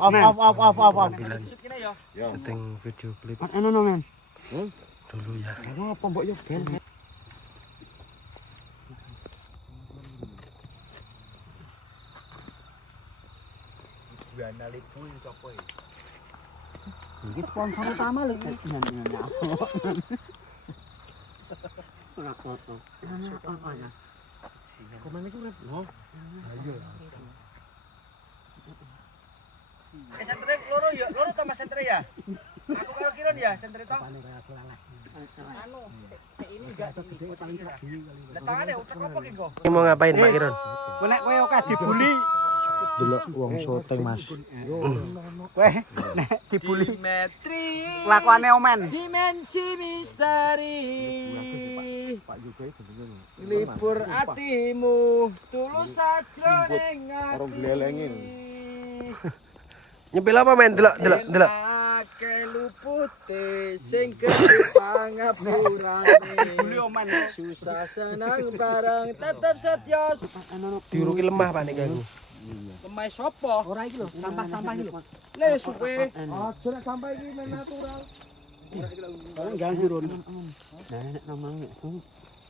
Off. Setting video klip Anu men. dulu ya. Apa mbok yo ben. Ini sponsor utama lho. Komen iki urip. Ayo. Sentre loro ya, loro ta Mas sentre ya? Aku karo Kiron ya, sentre to. Anu, ini enggak gede paling gede. Lah tangane utek apa ki kok? Ini mau ngapain Pak Iron? Kowe nek kowe oke dibuli. Delok wong syuting Mas. Kowe nek dibuli Metri. lakuane omen. Dimensi misteri. Libur atimu tulus sajroning ati. Orang glelengin. Nyepil apa men? Delok. Ake lupute sing gede pangapurane. Buli omen. Susah senang bareng tetep setya. Diuruki lemah Pak nek aku. Lemah sapa? Ora iki lho, sampah-sampah iki lho. Le suwe. Aja nek sampah iki men natural. Ora ganggu ron. Nah nek namang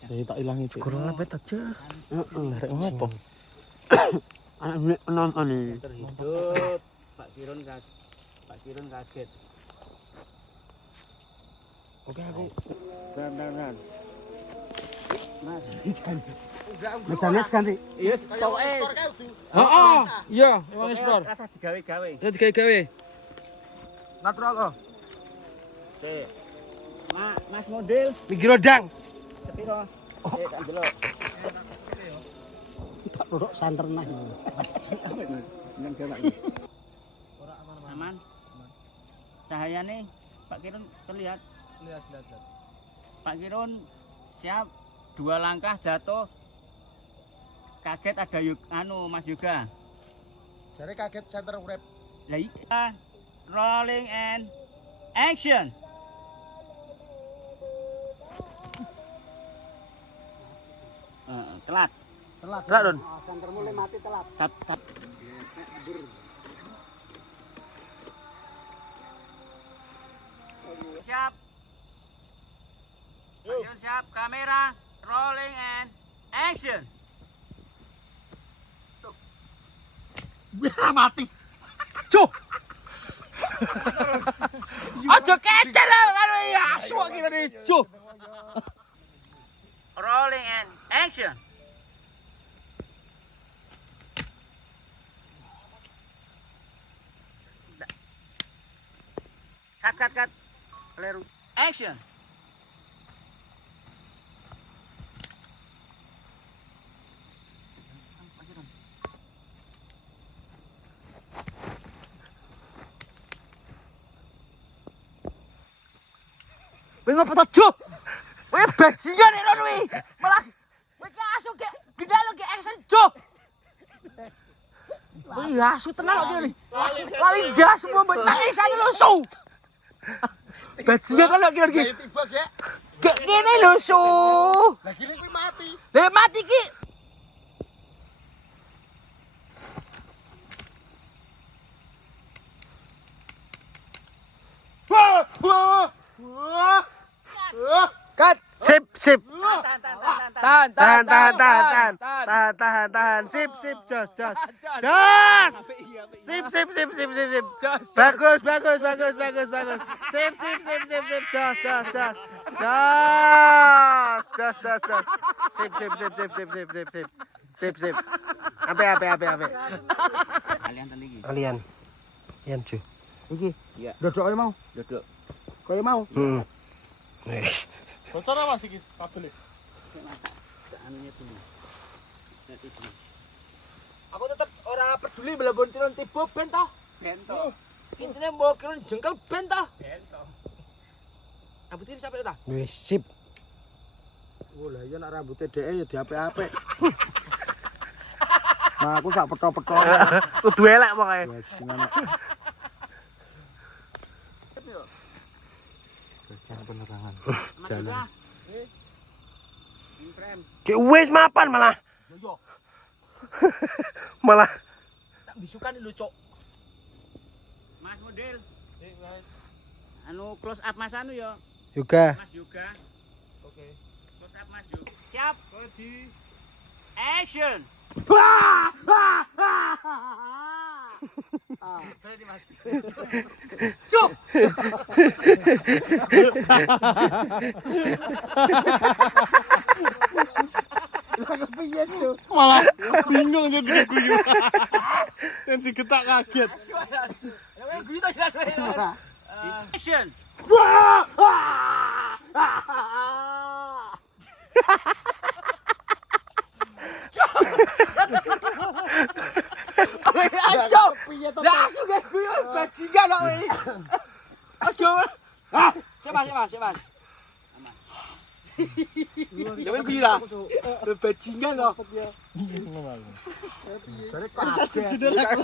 Jadi tak ilangi cek. Kurang lepet aja. Arek ngopo? anak nonton iki. Terhidup. Pak Kiron kaget. Oke aku. Dan. Mas, mejane ganti. Iya, coke. Heeh. Iya, emang ekspor. Rasa digawe-gawe. Ya digawe-gawe. Natural oh. Sik. Mas model Mikir rodang. sepiro? Tak delok. Tak rodok santer nah. Nang galak. Aman. Cahayane Pak Kiron terlihat. Lihat. Pak Kiron siap 2 langkah jatuh. Kaget ada Mas Yoga. Jare kaget center urip. Lah iya. Rolling and action. Telat. Telat Don. Center mulai mati telat. Kat. Siap. Ayo siap, kamera, rolling and action. Biar mati. Cuk. Aja kecer karo asu iki tadi, cuk. Rolling and action. Cut. Kleru. Action. Kowe ngopo to, Juk? Kowe bajingan nek ngono kuwi. Malah kowe ki asu ge gendal ge action, Juk. Kowe asu tenan kok kene. Lali ndas semua mbok nangis aja lusu. Bajingan kan kok kene iki. Tiba ge. Gek kene lusu. Lah kene kuwi mati. Lah mati ki. Wah. Cut. Sip. Tahan. Tahan. Sip. Jos. Sip. Bagus. Sip. Jos. Sip. Ape. Kalian. Yan cu. Iki. Iya. Dodok ae mau. Duduk. Kowe mau. Wis. Bocor apa sih kabel? Anunya dulu. Aku tetep ora peduli belabon tiron tiba ben toh. Bento. Intine mbok kiron jengkel ben toh. Rambutnya sampe ta? Wis sip. Oh lah iya nek rambutnya dhek ya diapik-apik. Nah aku sak peto-peto. Kudu elek pokoke. Bajingan. Penerangan jalan. Ki wis mapan malah. Yo. Malah Tak bisukan lho, Cuk. Mas model. Anu close up Mas anu yo. Juga. Mas Yoga. Oke. Close up Mas Yoga. Siap. Ready. Action. Berarti Mas. Cuk. Malah bingung dia bikin guyu. Nanti ketak kaget. Yang guyu ta jalan. Action. Ayo. Langsung guys guyu bajingan kok iki. Ayo. Siapa? Ya wis guyu lah. Bajingan kok. Satu judul aku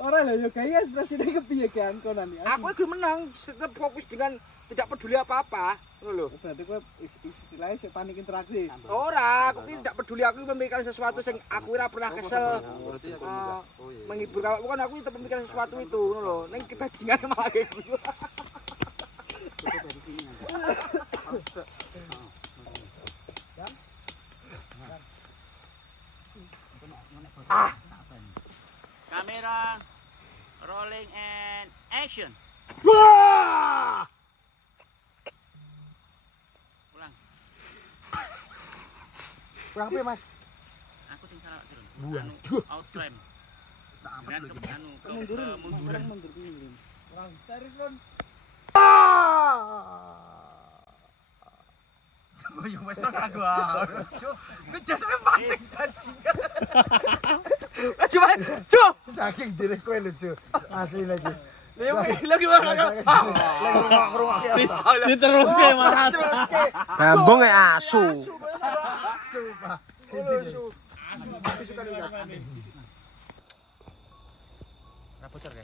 Ora lho yo gaya ekspresine kepiye kan konan ya. Aku iki menang, tetap fokus dengan tidak peduli apa-apa, ngono lho. Berarti kowe istilahnya sik panik interaksi. Ora, aku tidak peduli, aku memikirkan sesuatu yang aku ora pernah kesel. Menghibur kamu kan aku tetap memikirkan sesuatu itu, ngono lho. Ning kebajingan malah kayak gitu. Kamera rolling and action. Wah! Ulang. Kurang piye Mas? Aku sing salah turun. Anu out frame. Dan kemunduran. Mundur piye? Kurang serius Ron. Yo wis aku. Cuk, ngejasane mati bajingan. Coba, cuk. Saking dire kowe lho, Cuk. Asli lagi. Lagi mana? Lagi rumah Diteruske marah. Gambung asu. Coba. Rapocor ya.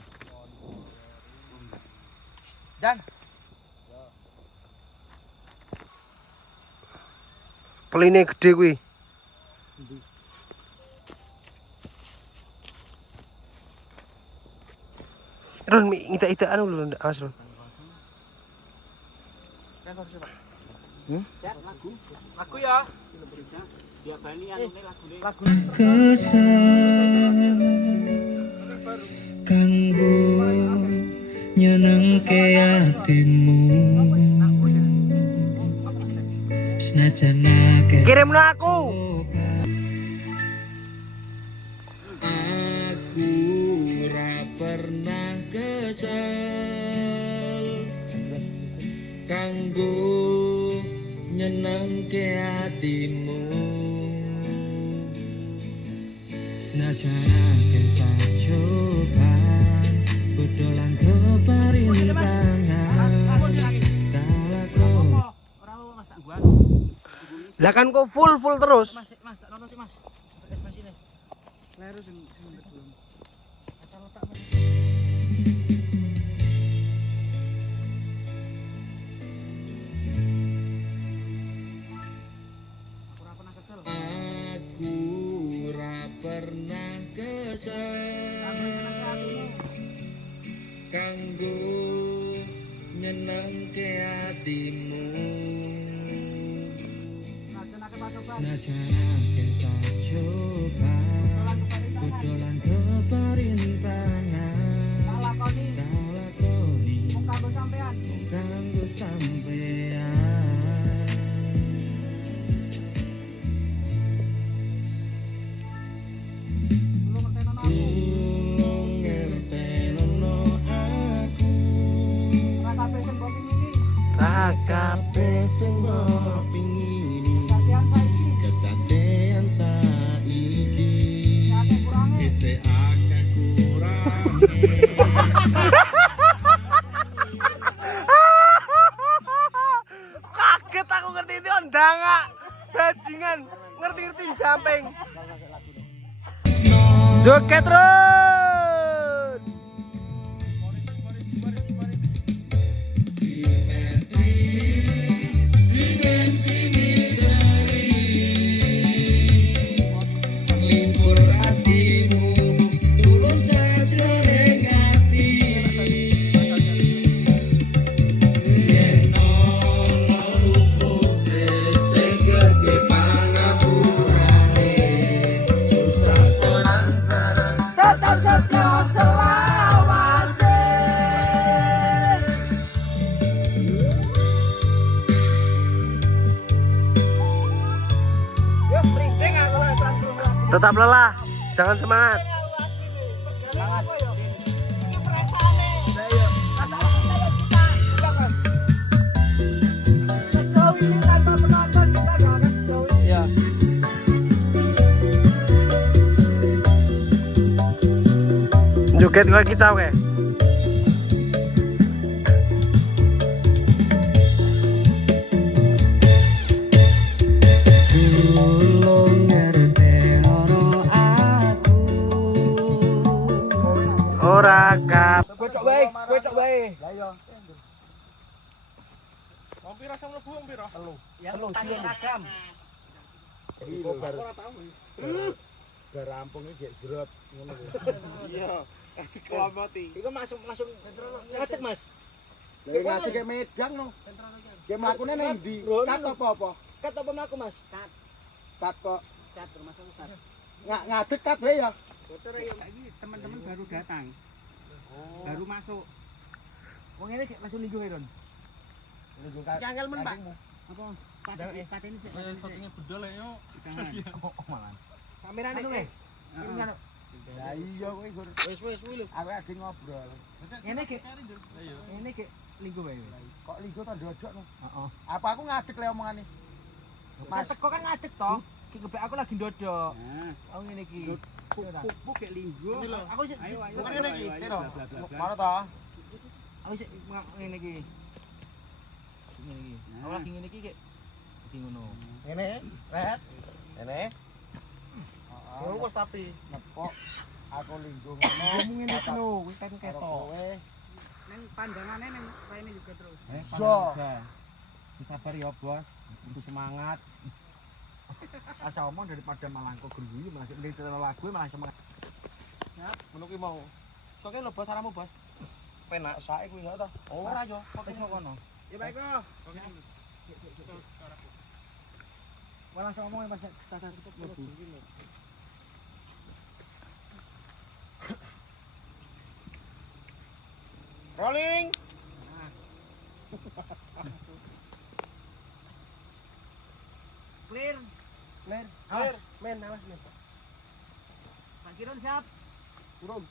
Dan Peline gede kuwi. Ron, ngita-ita anu lho, awas Ron. aku ya. Dia bani anu lagune. Kanggo nyenengke atimu senajan akeh Kirimno aku. aku ora pernah kesel kanggo nyenengke atimu senajan akeh tak coba bodolan keperintangan kalako Lah kan kok full terus. Mas, tak nonton sih Mas. Ekspresine. Leru sing belum. Asal letak Mas. Aku ora pernah kesel. aku ora pernah kesel kanggo nyenengke atimu senajan akeh tak coba bodolan keperintangan kalakoni kanggo sampean tulung ngertenono aku rakape sing mbok pingini kedadean saiki isih akeh kurange Kaget aku ngerti itu ndangak. Bajingan, ngerti-ngerti jamping. Joget terus. limpur ati Tetap lelah, jangan semangat. Sejauh ini tanpa penonton kita nggak akan sejauh ini. Iya. Joget kowe kicau kae. Ora kap. Kowe tok wae, kowe tok wae. Lah iya. Wong pira sing mlebu wong pira? Yang tanya ragam. Bar rampung iki gek jerot ngono kuwi. Iya. Kelamati. Iku masuk ngadeg Mas. Lah ngasih ke Medan no. Dia mlakune nang ndi? Kat apa? Kat apa mlaku Mas? Kat kok. Cat termasuk Ustaz. Ngadeg kat wae ya. Ini teman-teman baru datang. Baru masuk. Wong ngene gek langsung lingguh Ron. Janggal men, Pak. Apa? Pat ini sih. Shootingnya bedol ya yo. Jangan. Kamerane kowe. Lah iya kowe Gur. Wis kuwi lho. Aku lagi ngobrol. Ngene gek. Ngene gek lingguh wae. Kok ligo to ndodok no. Heeh. Apa aku ngadeg le omongane? Mas teko kan ngadeg to. Ki kebek aku lagi ndodok. Nah, Oh ngene iki. pupuk kayak linggo. Aku sik Ayo, ayo. Bukan ngene iki, ayo, sik to. bla, bla, bla, bla. Mana to? aku sik ngene iki. Ngene iki. Aku lagi ngene iki kek. Iki ngono. Ngene, Red. Ngene. Heeh. tapi. Nepok aku linggo ngono. Ngomong ngene iki lho, kuwi kan Karo ketok. kowe. Neng pandangannya neng lainnya juga terus. So. Sabar ya, Bos. Untuk semangat. Asa omong daripada malah kok guyu malah ndelok lagu malah semangat. Ngono ki mau. Soke lho bos aramu bos. Penak sae kuwi ya to. Ora yo, kok wis kono. Ya baik kok. Wah langsung ngomong pas tata tutup mlebu. Rolling. Clear. Clear. Clear. Men, awas men. Pak Kiron siap. Turun.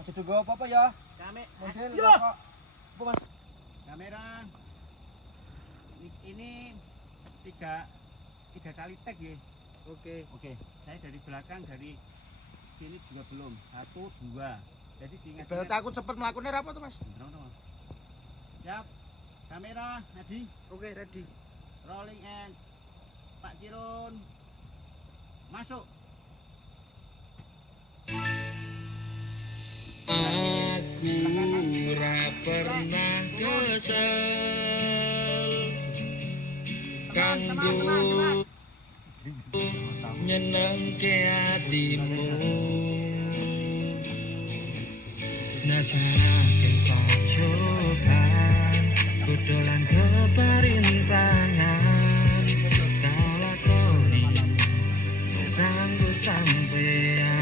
Aja tunggu apa-apa ya. Kami. Model Yo. kok. Apa Mas? Kamera. Ini tiga kali tag ya. Oke. Saya dari belakang dari sini juga belum. 1, 2. Jadi diingat. Berarti aku cepet melakukannya apa tuh Mas? Siap. Kamera, ready. Oke, ready. Rolling and Pak Kiron. Masuk. Aku ora pernah kesel kanggo nyenengke atimu senajan akeh pacoban kudolan keperintangan kalakoni kanggo sampean.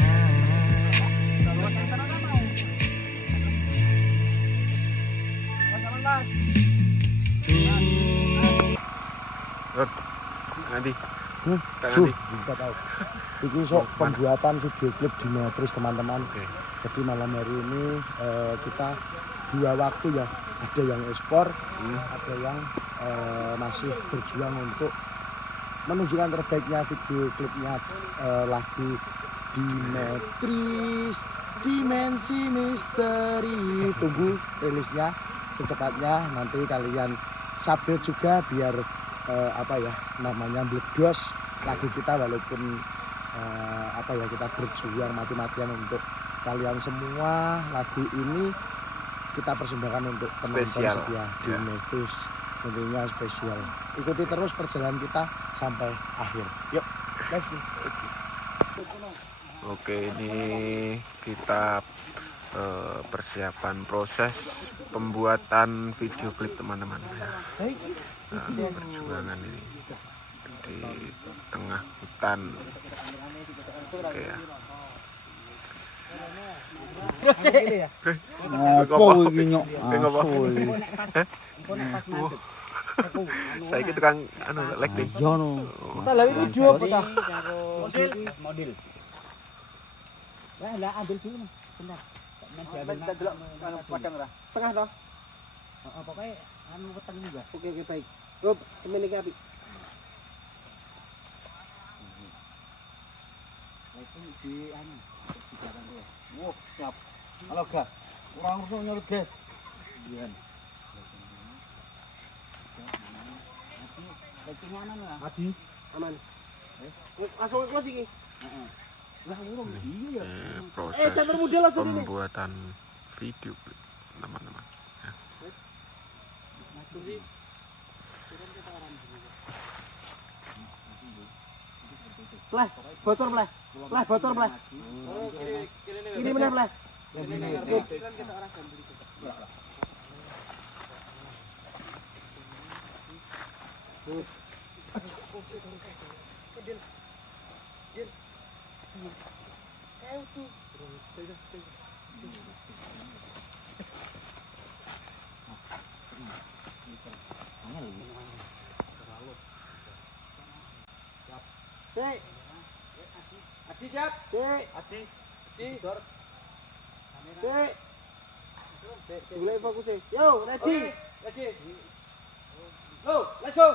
Nanti. Suh, kita tahu. Ini sok pembuatan video klip di Metris teman-teman. Jadi malam hari ini kita 2 waktu ya. Ada yang ekspor, ada yang masih berjuang untuk menunjukkan terbaiknya video klipnya lagu di Metris Dimensi Misteri. Tunggu rilisnya secepatnya, nanti kalian subscribe juga biar namanya bledos lagu kita, walaupun kita berjuang mati-matian untuk kalian semua. Lagu ini kita persembahkan untuk penonton Spesial. setia di Metris, tentunya spesial. Ikuti terus perjalanan kita sampai akhir. Yuk, let's go. Oke, ini kita persiapan proses pembuatan video klip teman-teman. Perjuangan ini di tengah hutan. Oke ya. Apa iki nyok? Ngapa? Saiki tukang anu lighting. Yo no. Kita lagi video apa ta? Model. Lah ambil dulu Mas. Bentar. Kita delok anu padang ora. Tengah toh. Pokoknya anu weteng juga. Oke baik. Hop, semene iki apik. Itu di anu di belakang dia. Wah, siap. Halo, Ga. Orang rusuh nyurut, Ga. Iya. Lightingnya aman lah. Adi, aman. Langsung close iki. Heeh. Lah ngurung. Iya ya. Proses Center model langsung ini. pembuatan video teman-teman. Pleh, bocor pleh. Pleh bocor pleh. Ini meneh pleh. Sik. Adi siap. Sik. Adi. Adi. Dor. Sik. Mulai fokus e. Yo, ready. Ready. Go, let's go.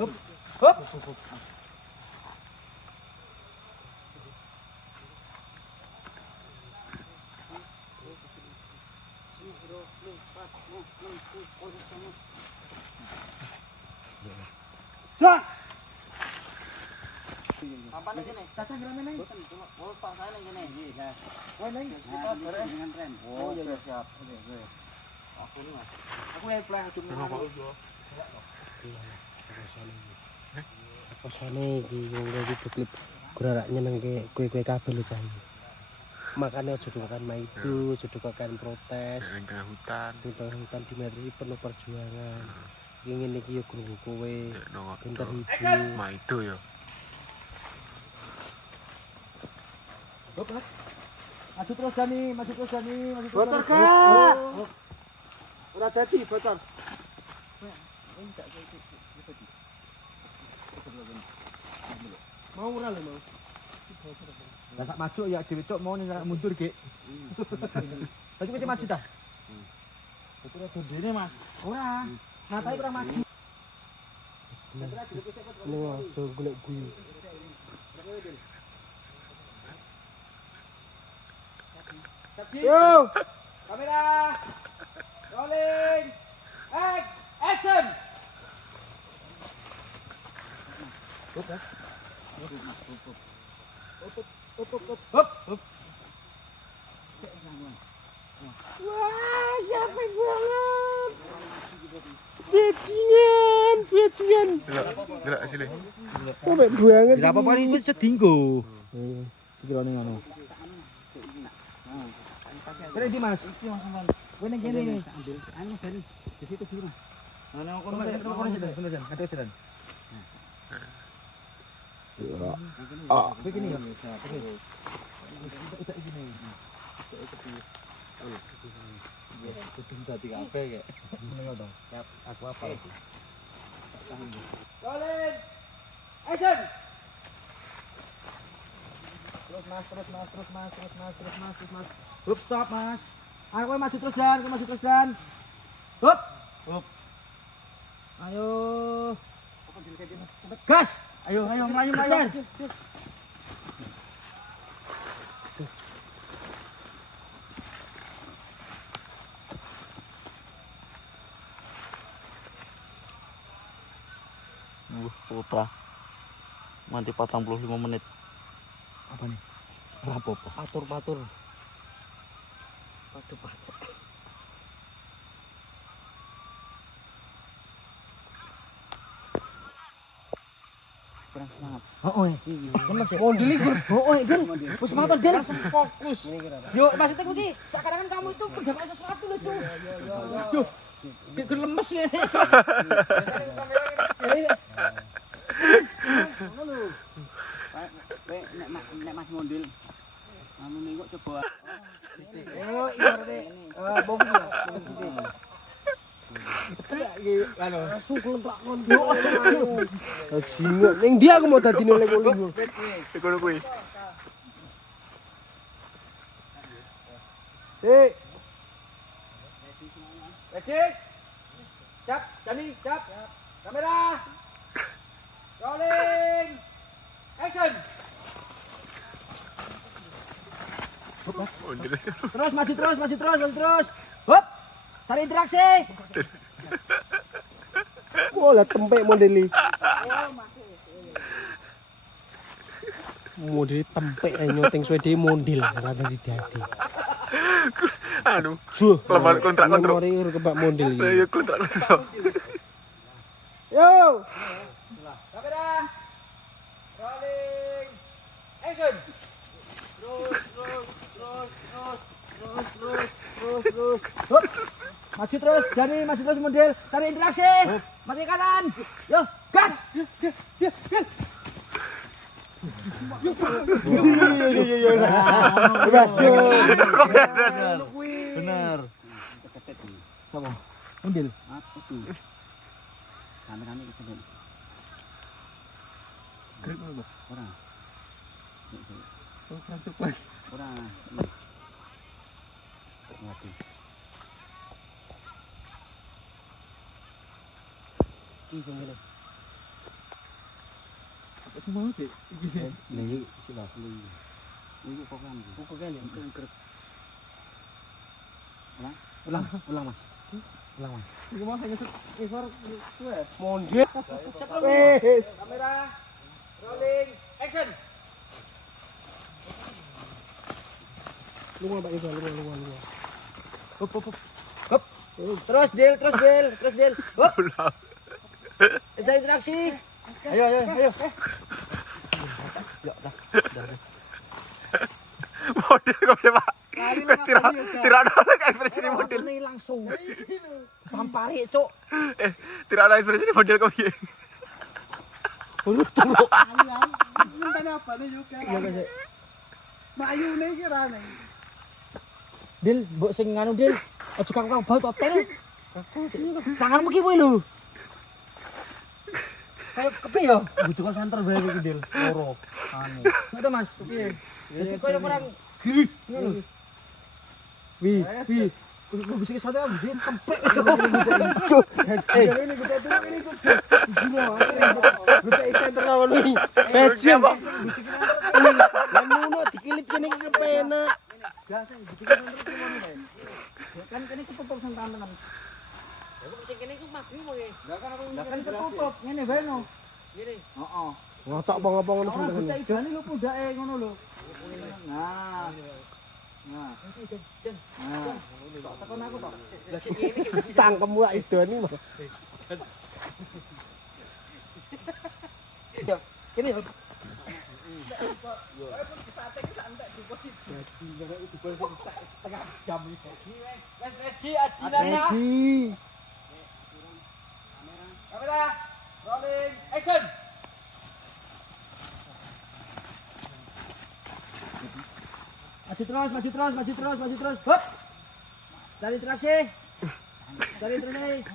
Hop. Hop. Jos. Apa nih gini? Caca ngerame neng. Oh, Pak saya nih gini. Iya. Wah neng, kita bare. Dengan rem. Oh iya siap. Aku nih Mas. Aku yang pleh cuma. Apa sone iki wong video klip geraknya nang kue-kue kabel lho cah. Makanya aja dukakan maido, aja dukakan protes. Ning tengah hutan. Di tengah hutan di Madrid iki penuh perjuangan. Iki ngene iki yo guru kowe pinter hibu. Maido ya. Hop, Mas. Maju terus Dani, maju terus Dani, maju terus. Bocor gak? Ora dadi bocor. Mau ora lho mau. Lah sak maju ya dhewe cuk mau ning mundur Gek. Lagi mesti maju ta? Betul ada dene Mas. Ora. Ngatai ora maju. Ning aja golek guyu. Yo. Kamera. Rolling. Action. Hop. Wah, ya banget. Bajingan, bajingan. Gerak sini. Oh, baik banget. Tidak apa-apa ini sedinggo. Sikira ning anu. Kene iki Mas. Iki Mas sampean. Kowe ning kene. Ambil anu dari di situ dulu. Ana kono sih, bener Jan. Ada jalan. Begini ya. Kita begini. Kudu sate kabeh kek. Menengok dong. Siap, aku apa? Rolling. Action. Terus mas. Hup, stop Mas. Ayo kowe maju terus Dan, Hup. Ayo. Gas. Ayo melayu. Putra. Nanti 45 menit. Apa nih? Rapopo. Patur. Kurang semangat. Oh, Mas mondel iki. Wis motor Del langsung fokus. Yo, maksudnya kuwi seakan-akan kamu itu kerjakan sesuatu lho, Su. Yo. Kayak lemes ya. Nek Mas mondel. Anu niku coba. Yo, ibarat Langsung kelemplak kon. Singok ning dia aku mau dadi noleng oling. Kono kuwi. Ready? Siap, Jani, siap. Kamera. Rolling. Action. Terus maju terus. Hop. Cari interaksi. Oh, lah tempek modeli. Model tempek nyoteng Swede model rada dadi. Anu, Suh, lembar kontrak. Mari kebak model iki. Ya kontrak. Yo. Kamera. Rolling. Action. Terus. Hop. Maju terus, Jani, maju terus model. Cari interaksi. Mati kanan. Yo, gas. Bener. Sopo? Mundil. Aku. Kamera-kamera iki kendel. Grip ngono. Ora. Ora cepet. Ora. Mati. Ki sing ngene. Apa semua sih? Lha iki sila kuwi. Iki kok kan. Kok kan ya krek. Ulang, Mas. Ulang, Mas. Iku mau sing ngisor suwe. Model. Wes. Kamera. Rolling. Action. Lunga Pak Iga, lunga. Hop. Terus Del. Hop. Cari interaksi. Ayo. Model kok ya, Pak? Tidak ada ekspresi model. Ini langsung. Sampari, Cuk. Tidak ada ekspresi model kok ya. Del, mbok sing nganu Del. Aja kang baut hotel. Tanganmu ki kuwi lho. Kayak kepi ya? Bujukan center bae iki, Dil. Loro. Ane. Ngono Mas. Piye? Dadi koyo kurang giri ngono. Wi. Kok bisa ke sana bujur tempek. Cuk. Ini kita tuh ini kok. Kita center lawan nih. Pejem. Lah nuno dikilip kene iki kepenak. Kan kene ketutup sang tangan. Ya kok sing kene iku mati wae. Lah kan aku Lah kan ketutup ngene bae no. ngene. Heeh. Ngocok apa ngono Ora sing bocah idane lho pundake ngono lho. Nah. Nah. Den. Nah. Tekan aku tok. Lah sing kene iki cangkemmu lak idoni mah. yo. Kene yo. Wes ready adinana. Ready. Kamera. Rolling. Action. Maju terus. Hop. Cari interaksi. Cari interaksi.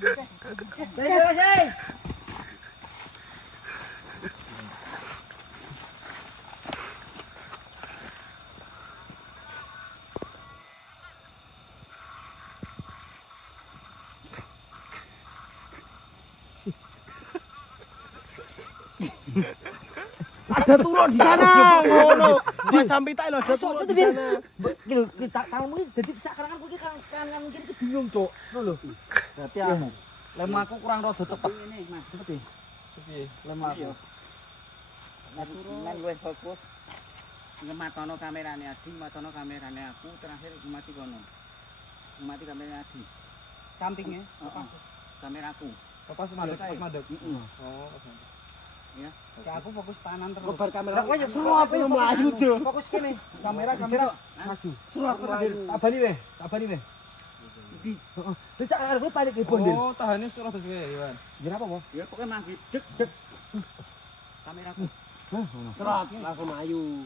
Ada turun di sana. Ngono. Dia sampai tak lho ada turun di sana. Iki lho, tanganmu iki dadi sakarangan kowe iki kanan kiri iki bingung, Cuk. Ngono lho. Berarti anu. Lemaku kurang rada cepet. Cepet iki. Lemaku. Men luwih fokus ngematono kamerane Adi, matono kamerane aku, terakhir mati kono. Mati kamerane Adi. Sampingnya. Kameraku. Pas madep. Heeh. Oh, Ya. Ya aku fokus tanan terus. Lebar kamera. Kowe yo Semua apa yang melayu, Cuk. Fokus kene. Kamera maju. Suruh aku Tak bani weh. Di. Heeh. Wis arep kowe balik ke bondel. Oh, tahane surah suwe, Iwan. Yen apa, Bos? Ya pokoknya manggi dek. Kameraku. Cerat langsung melayu.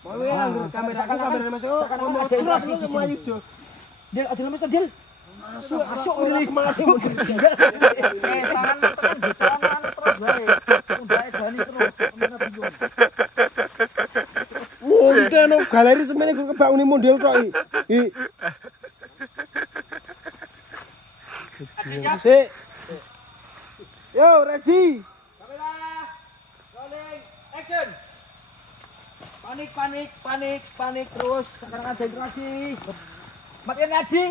Kowe anggar kameraku kamerane Mas. Oh, ngomong cerat lu melayu, Cuk. Del, aja lemes, Del. Masuk ini semangat mundur. Tangan tekan bocoran terus wae. Udah edani terus. Pemirsa bingung. Wah, kita no galeri semene gue kebangun model tok i. Sik. Yo, ready. Kamera. Rolling. Action. Panik terus. Sekarang ada interaksi. Matiin Nadi,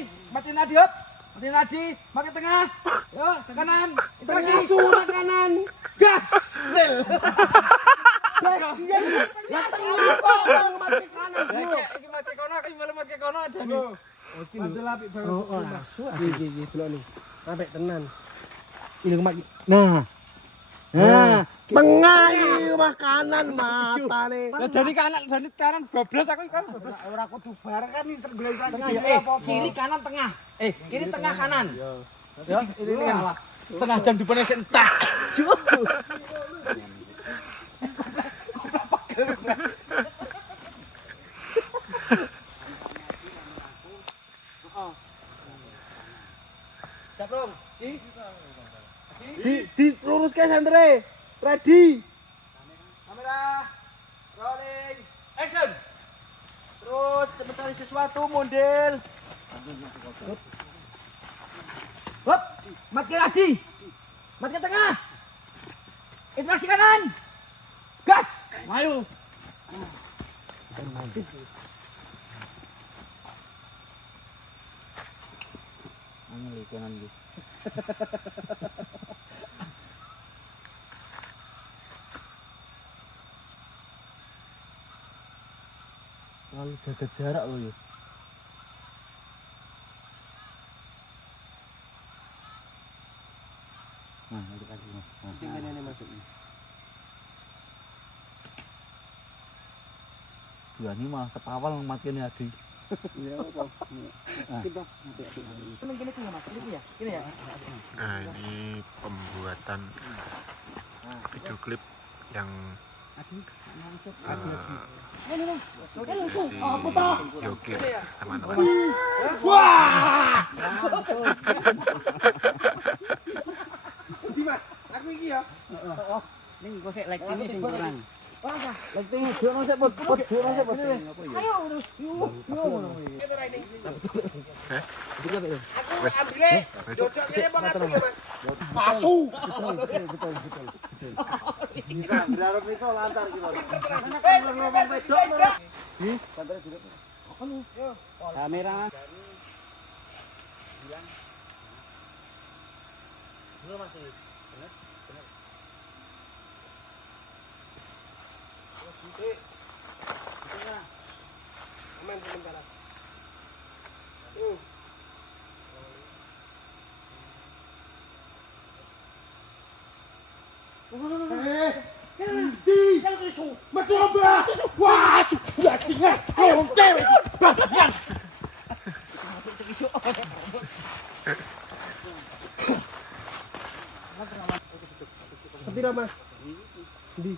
hop. Matiin Nadi, makin tengah. Yo, ke kanan. Interaksi. Surat kanan. Gas. Del. Bagian yang tengah kok mati kanan. Iki mati kono, iki malah mati kono ada nih. Mandel apik banget. Oh, langsung. Iki delok nih. Sampai tenan. Ini kemaki. Nah, Tengah iki mah kanan matane. Jadi kanan bablas aku kan bablas. Ora kudu bareng kan iki terbelah kiri kanan tengah. Kiri tengah kanan. Ya, ini kan. Setengah jam di depan entak. Caprung. Di luruskan sentre. Ready. Kamera. Rolling. Action. Terus mencari sesuatu model. Hop, mati lagi. Mati ke tengah. Interaksi kanan. Gas. Ayo. Lalu jaga jarak lo ya. Nah, itu kan Mas. Sing kene masuk. Dua ini malah ketawal matinya Adi. Ya apa? Coba. Gini tuh Mas, ini ya. Gini ya. Nah, ini pembuatan video klip yang Yokir teman-teman. Dimas, aku iki ya. Ini kok sik like ini sing kurang. Lagi jono sik pot jono sik pot. Ayo, Wes, Ambil. wes. Jojok kene apa ngatur ya, Mas? Pasu. Berharap iso lantar ki, Mas. Kamera. Sepira Mas? Endi?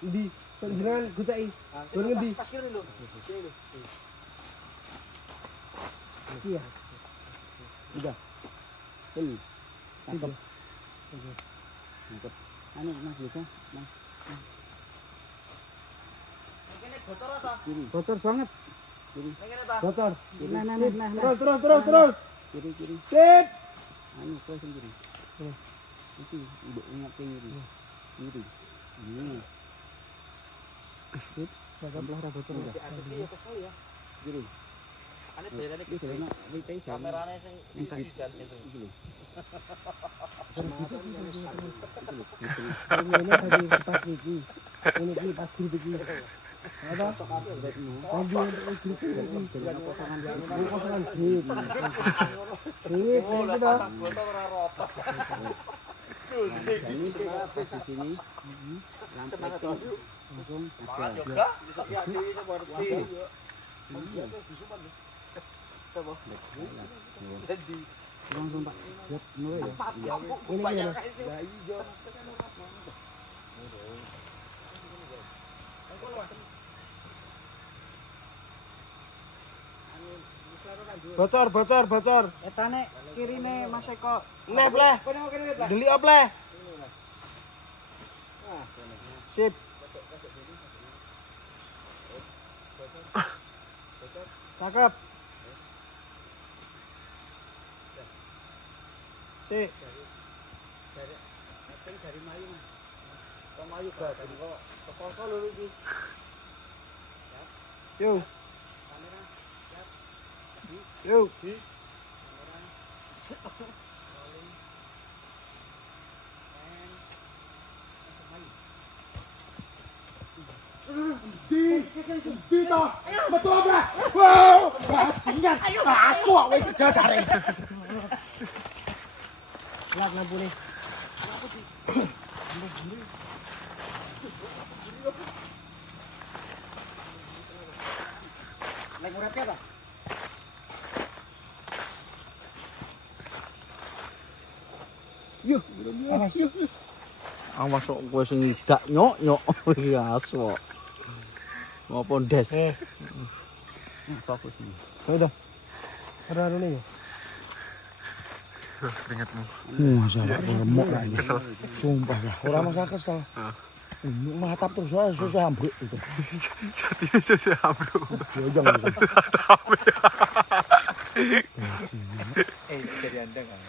Endi? Panjenengan goceki. Gon ngendi? Pas kiri lho. Iki ya. Udah. Cakep. Anu Mas Luka, Mas. Kene bocor ta? Bocor banget. Kene ta? Bocor. Nah. Terus. Kiri. Sip. Anu kowe sing kiri. Iki mbok ingat ke kiri. Kiri. Ini. Cakep lah ora bocor udah. Iya kesel ya. Kiri. Ane bedane Iki dene witai kamerane sing dikasih jan itu. iki lho. Ini tadi pas iki. Ini iki pas iki. Ada Nanti untuk grid iki. Kosongan grid. Grid ini kita. Botol ora rata. Ini di sini. Lampu langsung Mangan ada. yoga, bisa ya dhewe iso ngerti. Langsung Pak. Siap mulai ya. Ini kita. Bocor. Etane kirine Mas Eko. Neh bleh. Delik op bleh. Sip. Cakep. Sik. Dari Mayu Mas. Kok Mayu gak kok keposo lho iki. Yuk. Yuk. Di toh. Betul apa? Wow, bajingan. Masuk wis dasare. Lak lampune. Lek uripke ta? Awas kok kowe sing ndak nyok iki asu. Ngopo ndes? Fokus ini. Sudah. Ada nih. Keringatmu. Masa Pak remuk lah ini. Kesel. Sumpah ya. Orang masa kesel. Matap terus saya susah ambruk itu. Jadinya susah ambruk. Ya jangan. Jadi andeng kan.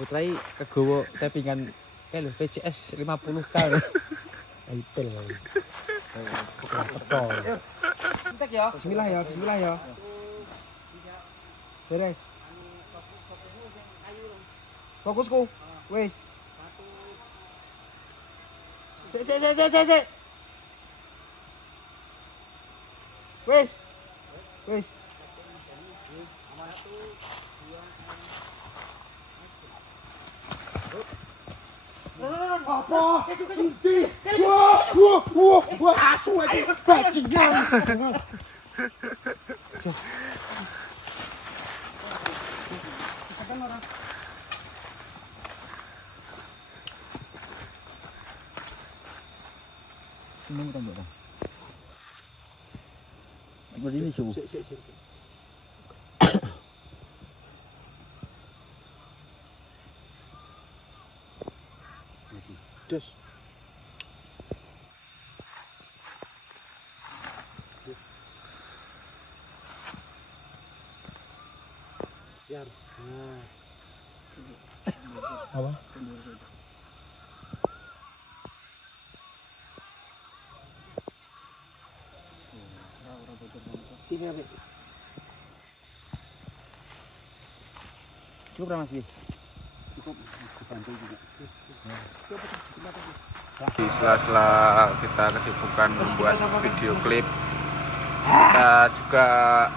Putrai kegowo tapingan lho VCS 50k. Ipel. Entek ya. Bismillah ya. Beres. Fokusku. Wes. Sik. Wes. Apa? Inti. Wah, asu aja bajingan. Ini bukan buat. Berdiri subuh. Des. Biar. Apa? Ini apa? Cukup berapa Mas? Cukup bantu juga. Di sela-sela kita kesibukan membuat video klip, kita juga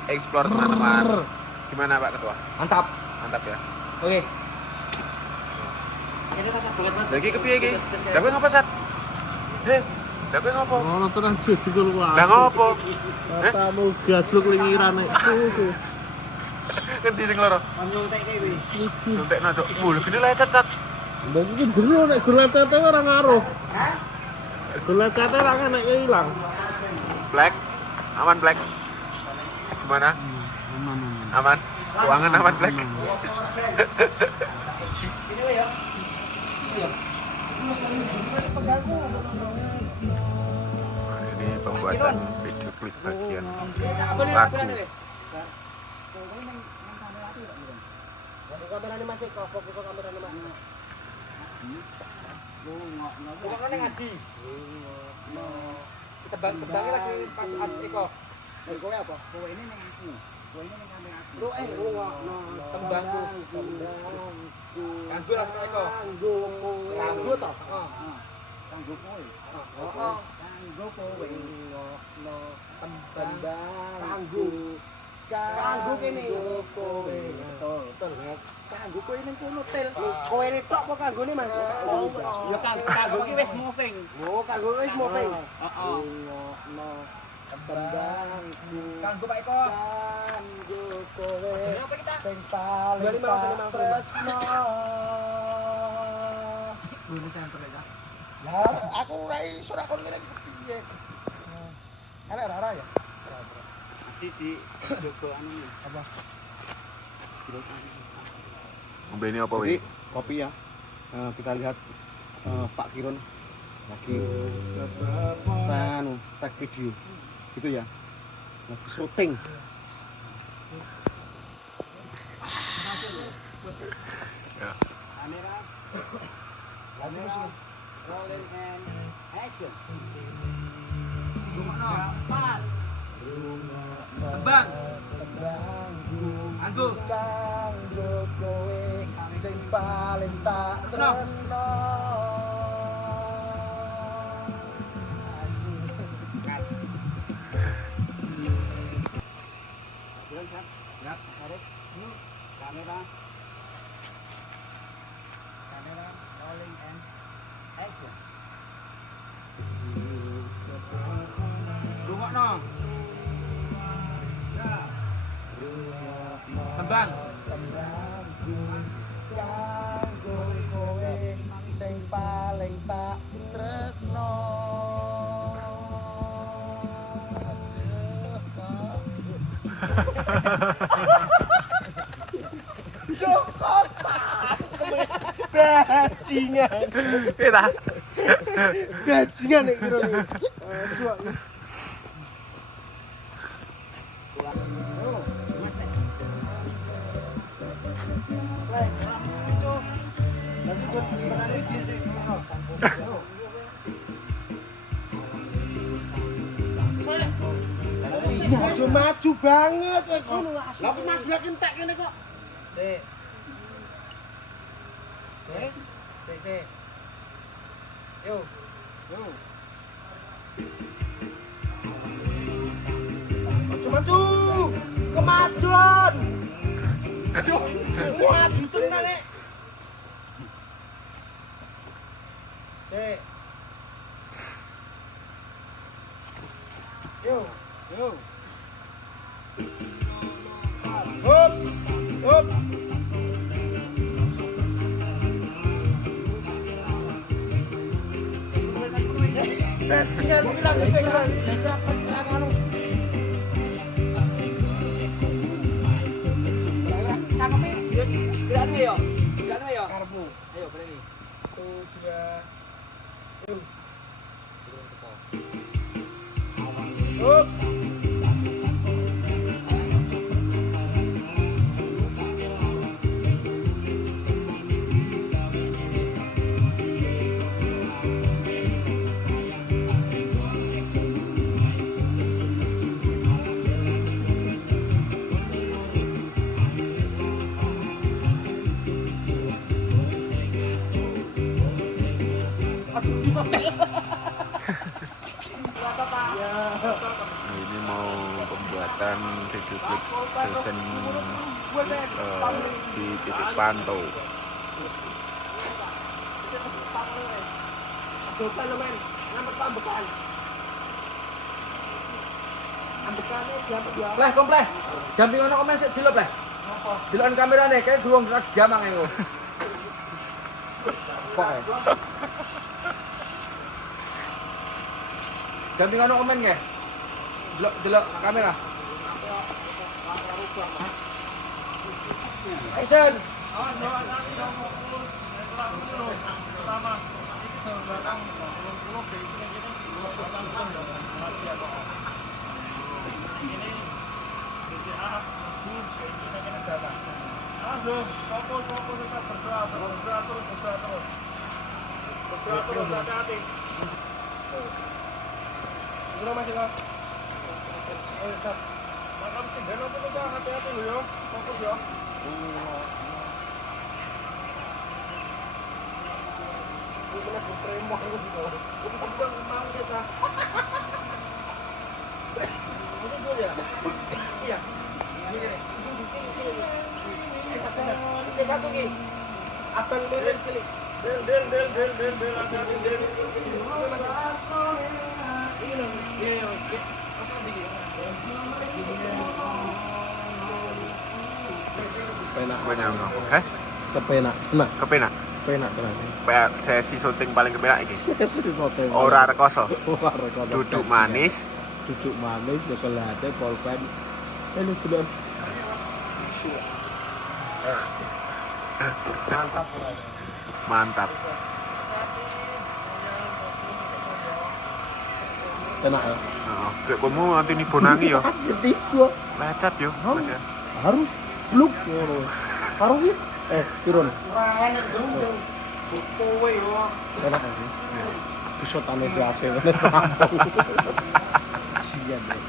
explore teman-teman. Gimana Pak Ketua? Mantap. Mantap ya. Oke. Lagi kepiye iki? Lah kowe ngapa, Sat? Lah kowe ngapa? Ono tenan judul wae. Lah ngopo? Katamu gablok lingiran nek susu. Ngendi sing loro? Nyontekke kuwi. Nontekno cok. Lho gini lecet, Sat. Lah iki jero nek gulecete ora ngaruh. Gulecete ra nek ilang. Black. Aman Black. Gimana? Aman. Keuangan aman Black. Ini pembuatan video klip bagian lagu. Kamerane Mas Eko, fokus kamerane Mas. Pokoknya ngadi. Kita bagi lagi pas Eko. Kowe apa? Kowe ini nang aku. Kowe ini nang kamera aku. Rungokno Tembangku. Kanggo lah Eko. Kanggo to? Kanggo kowe. Kanggo kowe. Tembang kanggo kene kowe. Betul. Kanggo kowe ning kono tel. Kowe ne tok apa kanggone Mas? Ya kanggo ki wis moving. Oh, kanggo wis moving. Heeh. Rungokno tembangku. Kanggo Pak Eko. Kanggo kowe. Apa kita? Sing paling tresno. Bunu center ya. Lah, aku ora iso ra kon ngene iki piye. Arek ora ya. di Joko anu nih. Apa? Ngombe ini apa wih? Kopi ya. Kita lihat Pak Kirun lagi tag video gitu ya, lagi syuting. Kamera. Lagi musiknya. Rolling and action. Tembang. Anggo. Kanggo kowe sing paling tak tresno. Siap, tarik. Kamera. Kamera, rolling and action. Rungokno. Tembang. Kanggo kowe sing paling tak tresno. Joko bajingan. Kita. Bajingan nek kira nek. Suwak. Maju banget kowe. Lah kok Mas Blak entek kene kok. Sik. Sik. Yo. Maju. Kemajuan. Maju tenan nek. Sik. Yo. Hop. Hop. Bajingan bilang gitu. Cakepnya yo gerakne yo. Karepmu. Ayo berani. 2 Hop. Ini mau pembuatan video klip season di titik pantau. Coba lo men, nambah ambekan. Ambekane diampek ya. Pleh kompleh. Jamping ono komen sik dilep leh. Napa? Delokan kamerane kayak durung gerak gamang engko. Kok ya? Jamping ono komen nggih. Delok kamera. Action. Satu lagi. Abang beren cilik. Del. Ini loh. Iya. Apa lagi? Penak. Kepenak. Nah, Kepenak. penak tenan. Kayak sesi syuting paling kepenak iki. Sote. Ora rekoso. Ora rekoso. Duduk manis. Duduk manis, nyekelate polpen Lu belum. Mantap. Enak ya. Heeh. Kayak kamu nanti nih bonangi yo. Sedih gua. Lecet yo. Mas ya. Harus bluk ngono. Harus sih. Turun. Enak ya. Kusotane di AC wis rampung. Sian deh.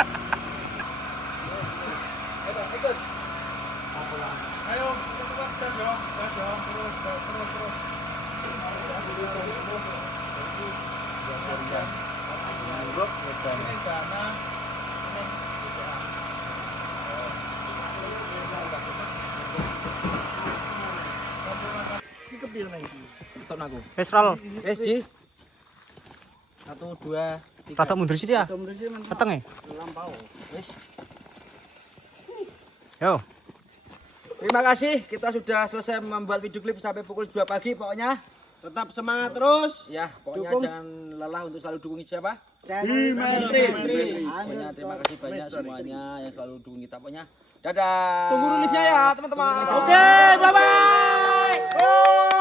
Tok aku. Wis roll. Wes Ji. 1 2 3. Rata mundur sih ya. Peteng ya. Wes. Yo. Terima kasih, kita sudah selesai membuat video klip sampai pukul 2 pagi pokoknya. Tetap semangat terus. Ya, pokoknya Dukung. jangan lelah untuk selalu dukung siapa? Dimetris. Pokoknya terima kasih banyak semuanya yang selalu dukung kita pokoknya. Dadah. Tunggu rilisnya ya, teman-teman. Oke, bye bye.